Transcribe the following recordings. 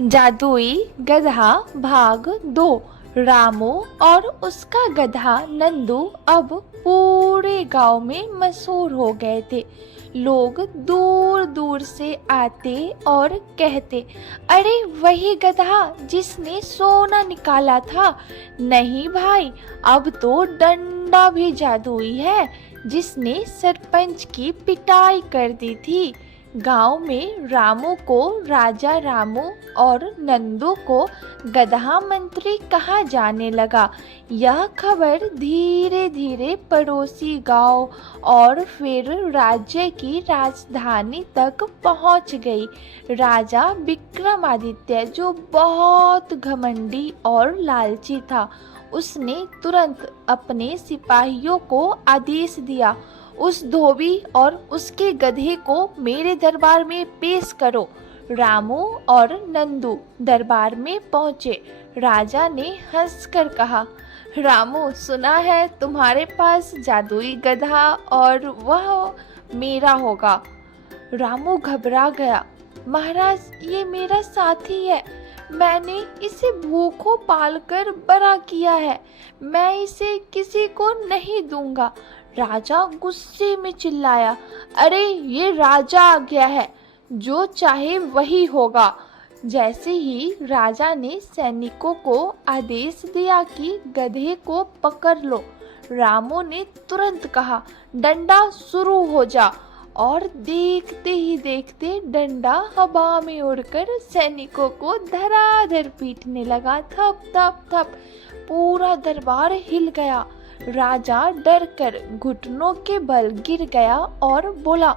जादुई गधा भाग 2। रामू और उसका गधा नंदू अब पूरे गांव में मशहूर हो गए थे। लोग दूर दूर से आते और कहते, अरे वही गधा जिसने सोना निकाला था। नहीं भाई, अब तो डंडा भी जादुई है, जिसने सरपंच की पिटाई कर दी थी। गांव में रामू को राजा रामू और नंदू को गधा मंत्री कहा जाने लगा। यह खबर धीरे धीरे पड़ोसी गांव और फिर राज्य की राजधानी तक पहुंच गई। राजा विक्रमादित्य, जो बहुत घमंडी और लालची था, उसने तुरंत अपने सिपाहियों को आदेश दिया, उस धोबी और उसके गधे को मेरे दरबार में पेश करो। रामू और नंदू दरबार में पहुंचे। राजा ने हंसकर कहा, रामू, सुना है तुम्हारे पास जादुई गधा और वह मेरा होगा। रामू घबरा गया। महाराज, ये मेरा साथी है। मैंने इसे भूखों पालकर बड़ा किया है। मैं इसे किसी को नहीं दूंगा। राजा गुस्से में चिल्लाया, अरे ये राजा आ गया है, जो चाहे वही होगा। जैसे ही राजा ने सैनिकों को आदेश दिया कि गधे को पकड़ लो, रामू ने तुरंत कहा, डंडा शुरू हो जा। और देखते ही देखते डंडा हवा में उड़कर सैनिकों को धराधर पीटने लगा। थप थप थप पूरा दरबार हिल गया। राजा डर कर घुटनों के बल गिर गया और बोला,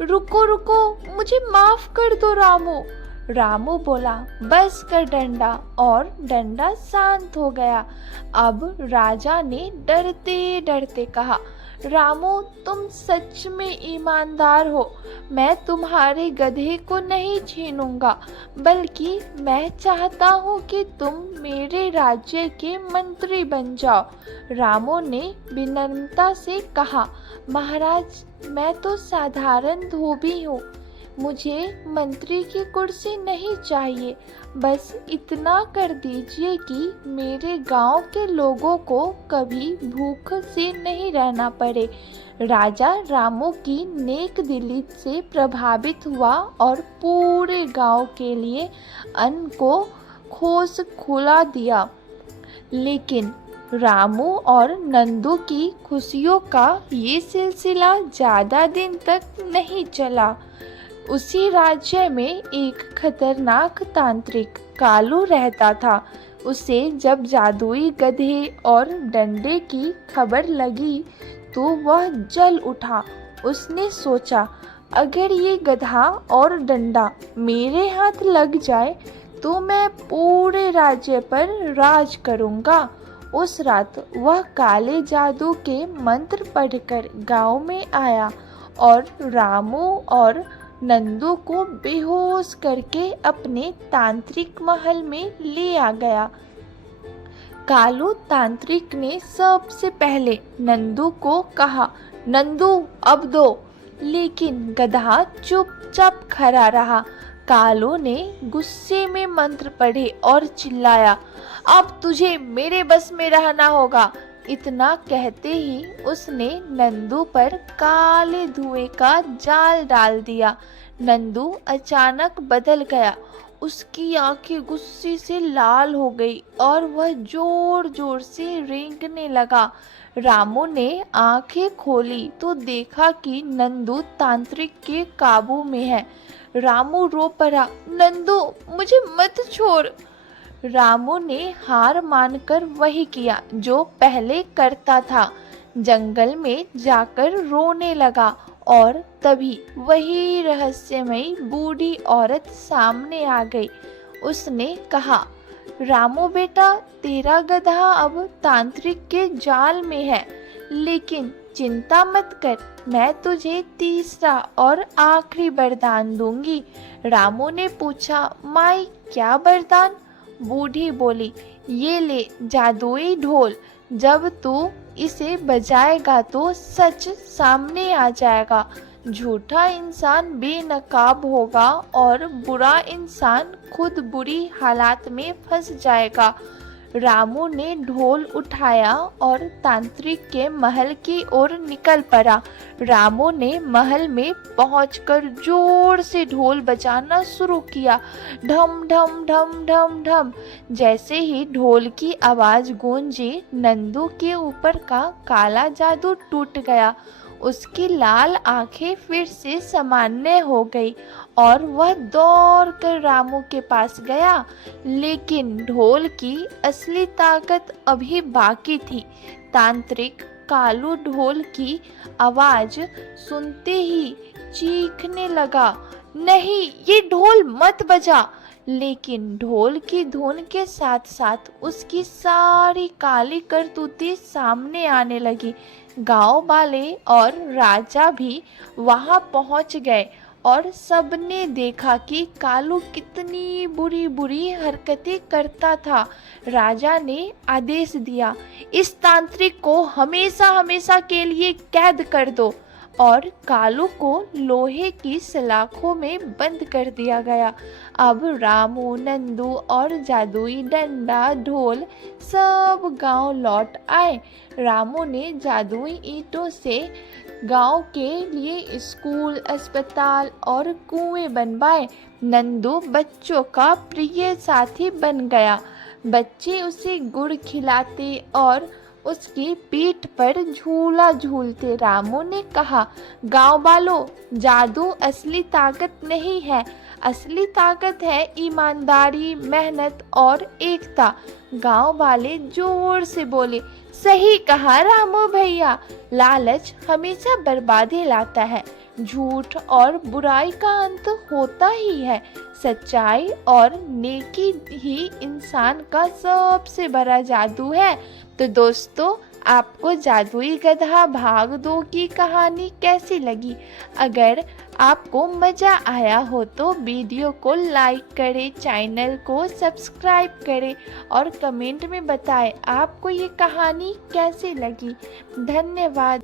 रुको रुको, मुझे माफ कर दो रामू। रामू बोला, बस कर डंडा, और डंडा शांत हो गया। अब राजा ने डरते डरते कहा, रामू, तुम सच में ईमानदार हो। मैं तुम्हारे गधे को नहीं छीनूंगा, बल्कि मैं चाहता हूँ कि तुम मेरे राज्य के मंत्री बन जाओ। रामू ने विनम्रता से कहा, महाराज, मैं तो साधारण धोबी हूँ। मुझे मंत्री की कुर्सी नहीं चाहिए। बस इतना कर दीजिए कि मेरे गांव के लोगों को कभी भूख से नहीं रहना पड़े। राजा रामू की नेक दिली से प्रभावित हुआ और पूरे गांव के लिए अन्न को खोस खुला दिया। लेकिन रामू और नंदू की खुशियों का ये सिलसिला ज़्यादा दिन तक नहीं चला। उसी राज्य में एक खतरनाक तांत्रिक कालू रहता था। उसे जब जादुई गधे और डंडे की खबर लगी तो वह जल उठा। उसने सोचा, अगर ये गधा और डंडा मेरे हाथ लग जाए तो मैं पूरे राज्य पर राज करूँगा। उस रात वह काले जादू के मंत्र पढ़कर गांव में आया और रामू और नंदू को बेहोश करके अपने तांत्रिक महल में ले आ गया। कालू तांत्रिक ने सबसे पहले नंदू को कहा, नंदू, अब दो। लेकिन गधा चुपचाप खड़ा रहा। कालू ने गुस्से में मंत्र पढ़े और चिल्लाया, अब तुझे मेरे बस में रहना होगा। इतना कहते ही उसने नंदू पर काले धुएं का जाल डाल दिया। नंदू अचानक बदल गया। उसकी आंखें गुस्से से लाल हो गई और वह जोर जोर से रेंगने लगा। रामू ने आंखें खोली तो देखा कि नंदू तांत्रिक के काबू में है। रामू रो पड़ा, नंदू, मुझे मत छोड़। रामू ने हार मानकर वही किया जो पहले करता था। जंगल में जाकर रोने लगा और तभी वही रहस्यमयी बूढ़ी औरत सामने आ गई। उसने कहा, रामू बेटा, तेरा गधा अब तांत्रिक के जाल में है, लेकिन चिंता मत कर, मैं तुझे तीसरा और आखिरी वरदान दूंगी। रामू ने पूछा, माई, क्या वरदान? बूढ़ी बोली, ये ले जादुई ढोल। जब तू इसे बजाएगा तो सच सामने आ जाएगा। झूठा इंसान बेनकाब होगा और बुरा इंसान खुद बुरी हालात में फंस जाएगा। रामू ने ढोल उठाया और तांत्रिक के महल की ओर निकल पड़ा। रामू ने महल में पहुंचकर जोर से ढोल बजाना शुरू किया। ढम ढम ढम ढम ढम। जैसे ही ढोल की आवाज गूंजी, नंदू के ऊपर का काला जादू टूट गया। उसकी लाल आंखें फिर से सामान्य हो गई और वह दौड़कर रामू के पास गया। लेकिन ढोल की असली ताकत अभी बाकी थी। तांत्रिक कालू ढोल की आवाज सुनते ही चीखने लगा, नहीं, ये ढोल मत बजा। लेकिन ढोल की धुन के साथ साथ उसकी सारी काली करतूतें सामने आने लगी। गांव वाले और राजा भी वहां पहुंच गए और सबने देखा कि कालू कितनी बुरी बुरी हरकतें करता था। राजा ने आदेश दिया, इस तांत्रिक को हमेशा हमेशा के लिए कैद कर दो, और कालू को लोहे की सलाखों में बंद कर दिया गया। अब रामू, नंदू और जादुई डंडा, ढोल सब गांव लौट आए। रामू ने जादुई ईंटों से गांव के लिए स्कूल, अस्पताल और कुएं बनवाए। नंदू बच्चों का प्रिय साथी बन गया। बच्चे उसे गुड़ खिलाते और उसकी पीठ पर झूला झूलते। रामू ने कहा, गांव वालों, जादू असली ताकत नहीं है, असली ताकत है ईमानदारी, मेहनत और एकता। गांव वाले जोर से बोले, सही कहा रामू भैया, लालच हमेशा बर्बादी लाता है, झूठ और बुराई का अंत होता ही है, सच्चाई और नेकी ही इंसान का सबसे बड़ा जादू है। तो दोस्तों, आपको जादुई गधा भाग 2 की कहानी कैसी लगी? अगर आपको मज़ा आया हो तो वीडियो को लाइक करें, चैनल को सब्सक्राइब करें और कमेंट में बताएं आपको ये कहानी कैसी लगी। धन्यवाद।